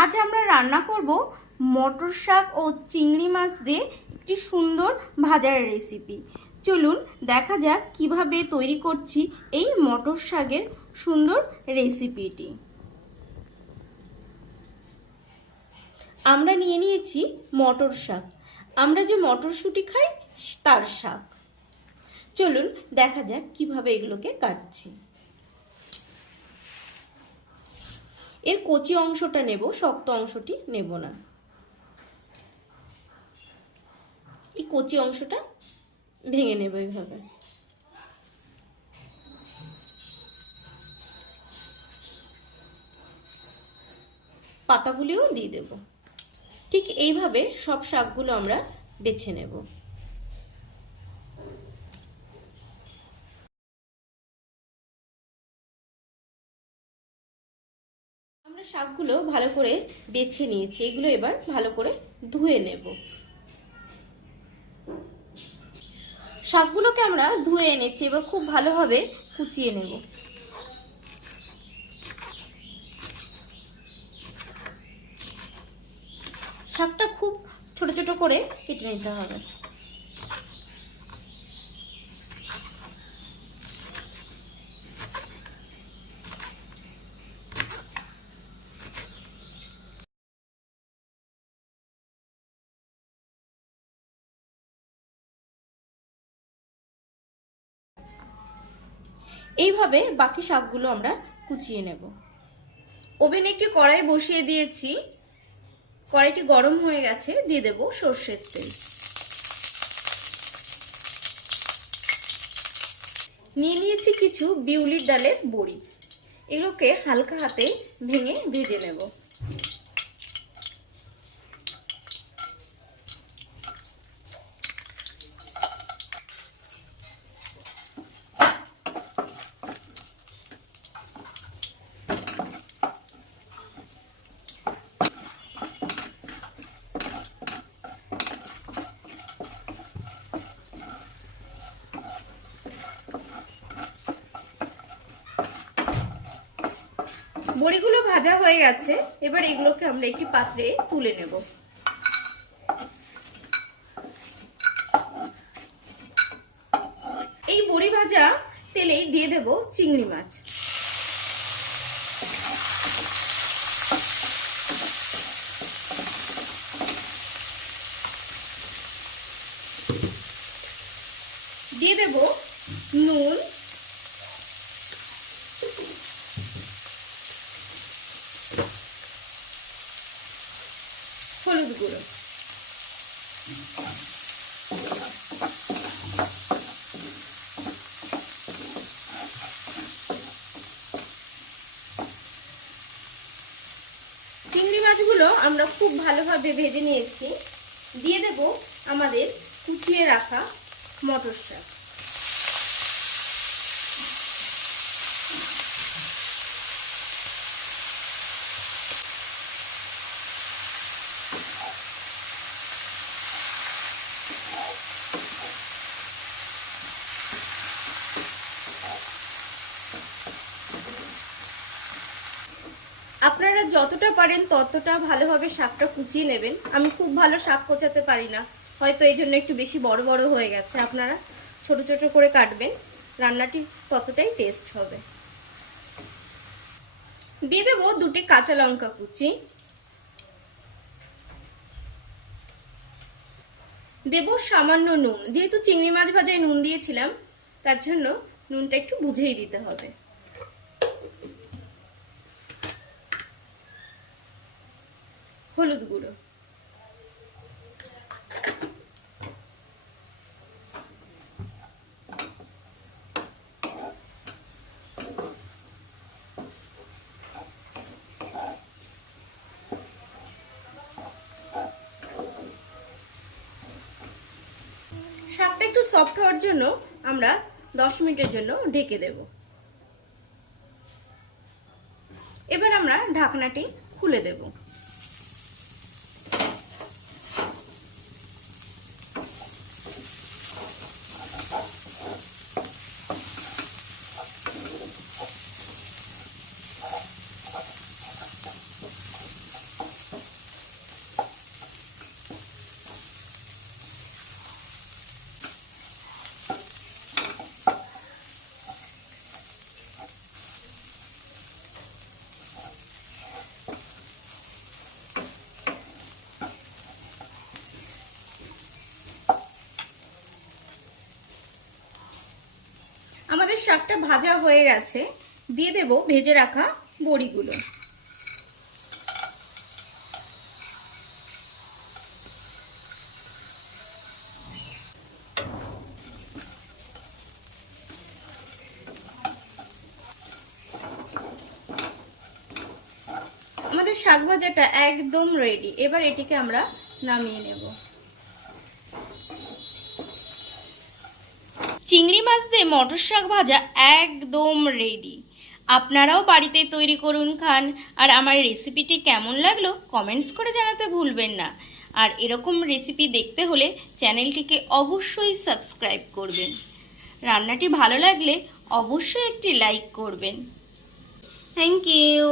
আজ আমরা রান্না করব মটর শাক ও চিংড়ি মাছ দিয়ে একটি সুন্দর ভাজার রেসিপি চলুন দেখা যাক কীভাবে তৈরি করছি এই মটর শাকের সুন্দর রেসিপিটি আমরা নিয়ে নিয়েছি মটর শাক। আমরা যে মটরশুঁটি খাই, তার শাক। চলুন দেখা যাক কীভাবে এগুলোকে কাটছি। এর কচি অংশটা নেব, শক্ত অংশটি নেব না। এই কচি অংশটা ভেঙে নেব এইভাবে। পাতাগুলিও দিয়ে দেব। ঠিক এইভাবে সব শাকগুলো আমরা বেছে নেব আমরা শাকগুলো ভালো করে বেছে নিয়েছি। এগুলো এবার ভালো করে ধুয়ে নেব। শাকগুলোকে আমরা ধুয়ে এনেছি, এবার খুব ভালোভাবে কুচিয়ে নেব। শাকটা খুব ছোট ছোট করে কেটে নিতে হবে। এইভাবে বাকি শাকগুলো আমরা কুচিয়ে নেব। ওভেনে একটি কড়াই বসিয়ে দিয়েছি। কড়াইটি গরম হয়ে গেছে, দিয়ে দেব সর্ষের তেল। নিয়ে নিয়েছি কিছু বিউলির ডালের বড়ি। এগুলোকে হালকা হাতে ভেঙে ভেজে নেব বড়িগুলো ভাজা হয়ে গেছে। এবার এগুলোকে আমরা একটি পাত্রে তুলে নেব। এই বড়ি ভাজা তেলেই দিয়ে দেব চিংড়ি মাছ। দিয়ে দেব নুন হলুদ গুঁড়ো। চিংড়ি মাছগুলো আমরা খুব ভালোভাবে ভেজে নিয়েছি। দিয়ে দেব আমাদের কুচিয়ে রাখা মটর শাক আপনারা যতটা পারেন ততটা ভালোভাবে শাকটা কুচিয়ে নেবেন। আমি খুব ভালো শাক কোচাতে পারি না। হয়তো এই জন্য একটু বেশি বড় বড় হয়ে গেছে। আপনারা ছোট ছোট করে কাটবেন। রান্নাটি ততটাই টেস্ট হবে। দিয়ে দেবো দুটি কাঁচা লঙ্কা কুচি। দেব সামান্য নুন। যেহেতু চিংড়ি মাছ ভাজায় নুন দিয়েছিলাম, তার জন্য নুনটা একটু বুঝেই দিতে হবে। হলুদ গুঁড়ো। শাকটা একটু সফট হওয়ার জন্য আমরা দশ মিনিটের জন্য ঢেকে দেব। এবার আমরা ঢাকনাটি খুলে দেবো। আমাদের শাকটা ভাজা হয়ে গেছে, দিয়ে দেব ভেজে রাখা বড়িগুলো। আমাদের শাক ভাজাটা একদম রেডি এবার এটিকে আমরা নামিয়ে নেব। চিংড়ি মাছ দিয়ে মটর শাক ভাজা একদম রেডি আপনারাও বাড়িতে তৈরি করুন খান। আর আমার রেসিপিটি কেমন লাগল কমেন্টস করে জানাতে ভুলবেন না। আর এরকম রেসিপি দেখতে হলে চ্যানেলটিকে অবশ্যই সাবস্ক্রাইব করবেন। রান্নাটি ভালো লাগলে অবশ্যই একটি লাইক করবেন। Thank you